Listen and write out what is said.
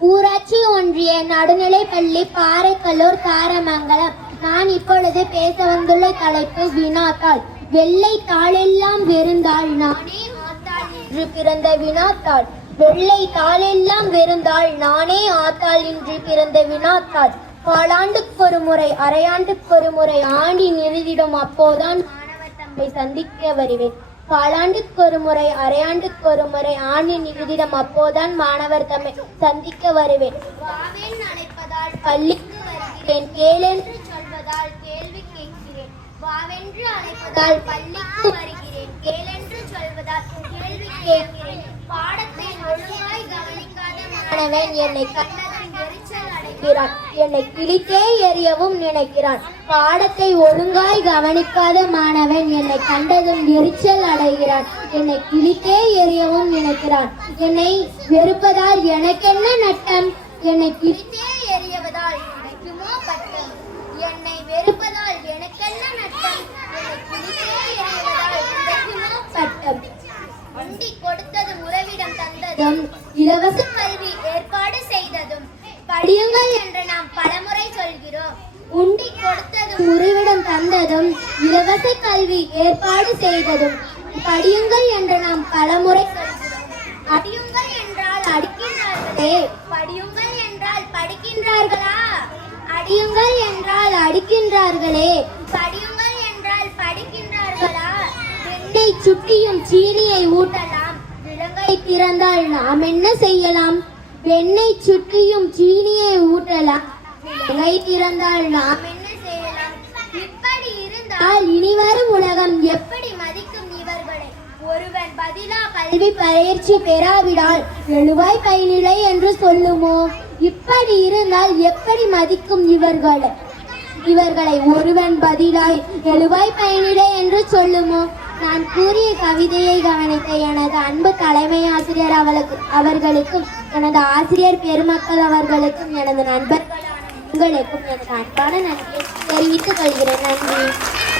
ஊராட்சி ஒன்றிய நடுநிலைப்பள்ளி பாறைக்கல்லூர் காரமங்கலம். நான் இப்பொழுது பேச வந்துள்ள தலைப்பு வினாத்தாள். வெள்ளை தாளெல்லாம் வெறுந்தாள் நானே ஆத்தாள் என்று பிறந்த வினாத்தாள். வெள்ளை தாளெல்லாம் வெறுந்தாள் நானே ஆத்தாள் என்று பிறந்த வினாத்தாள். காலாண்டுக்கொரு முறை அரையாண்டுக்கொரு முறை ஆண்டி நிறுதிடும் அப்போதான் மாணவர் தம்மை சந்திக்க வருவேன். காலாண்டுக்கொரு முறை அரையாண்டுக்கொரு முறை ஆண்டி நிறுதிடம் அப்போதான் மாணவர் தம்மை சந்திக்க வருவேன். வாவேன் அழைப்பதால் பள்ளிக்கு வருகிறேன். கேளென்று சொல்வதால் கேள்வி கேட்கிறேன். வாவென்று அழைப்பதால் பள்ளிக்கு வருகிறேன். கேளென்று சொல்வதால் கேள்வி கேட்கிறேன். பாடத்தை ஒழுங்காய் கவனிக்காத மாணவன் என்னை கண்டதும் எரிச்சல் அடைகிறான். என்னை கிழித்தே எறியவும் நினைக்கிறான். பாடத்தை ஒழுங்காய் கவனிக்காத மாணவன் என்னை கண்டதும் எரிச்சல் அடைகிறான் என்னை கிழித்தே எறியவும் நினைக்கிறான் என்னை வெறுப்பதால் எனக்கென்ன நட்டம்? என்னை கிழித்தே எறியவதால் எனக்குமோ பட்டம்? என்னை வெறுப்பதால் எனக்கென்ன நட்டம்? என்னை கிழித்தே எனக்குமோ பட்டம்? உண்டி கொடுத்ததும் உறவிடம் தந்ததும் இலவச கல்வி ஏற்பாடு செய்ததும் படியுங்கள் என்று நாம் பலமுறை சொல்கிறோம். உண்டி கொடுத்ததும் உறவிடம் தந்ததும் இலவச கல்வி ஏற்பாடு செய்ததும் படியுங்கள் என்று நாம் பலமுறை அடியுங்கள் என்றால் அடிக்கின்றார்களே. படியுங்கள் என்றால் படிக்கின்றார்களா? அடியுங்கள் என்றால் அடிக்கின்றார்களே. படியுங்கள் என்றால் படிக்கின்றார்களா? வெண்ணை சுட்டியும் சீனியை ஊட்டலாம். விலங்கை திறந்தால் நாம் என்ன செய்யலாம்? வெண்ணை சுட்டியும் சீனியை ஊட்டலாம். விலங்கை திறந்தால் நாம் என்ன செய்யலாம்? இப்படி இருந்தால் இனிவரும் உலகம் எப்படி மதிக்கும் இவர்களை ஒருவன் பதிலா கல்வி பயிற்சி பெறாவிடால் எழுவாய் பயனில்லை என்று சொல்லுமோ? இப்படி இருந்தால் எப்படி மதிக்கும் இவர்கள்? இவர்களை ஒருவன் பதிலாய் எழுவாய் பயனில்லை என்று சொல்லுமோ? நான் கூறிய கவிதையை கவனித்த எனது அன்பு தலைமை ஆசிரியர் அவளுக்கு அவர்களுக்கும் எனது ஆசிரியர் பெருமக்கள் அவர்களுக்கும் எனது நண்பர்களான உங்களுக்கும் எனது அன்பான நன்றியை தெரிவித்துக் கொள்கிறேன். நன்றி.